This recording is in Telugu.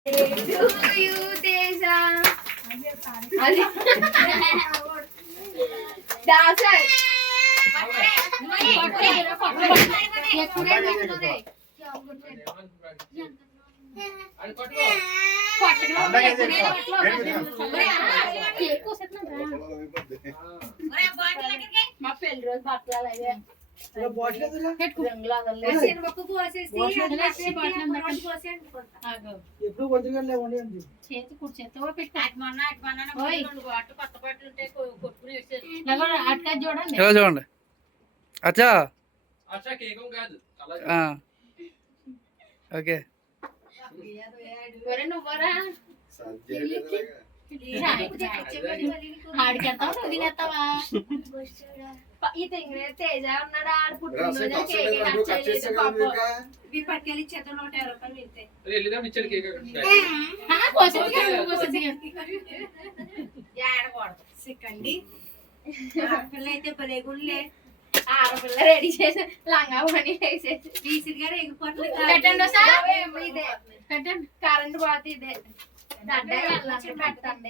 మా పెళ్లి రోజు బట్టలు అవే ఎప్పుడు కొంచెం చేతి కూర్చేతో చూడండి చూడండి అచ్చా ఓకే నువ్వరా ఆడికెళ్తావా నువ్వు తినేస్తావా తేజ ఉన్నాడు ఆడు పట్టుకెళ్ళి చేతులు 120 రూపాయలు సిక్కండి ఆడపిల్ల అయితే బలేగుండే ఆడపిల్ల రెడీ చేసి లంగా పని వేసేసి రీసెంట్ గా రేగిపోతుంది పెట్టండి కరెంట్ పోతే ఇదే పెట్టండి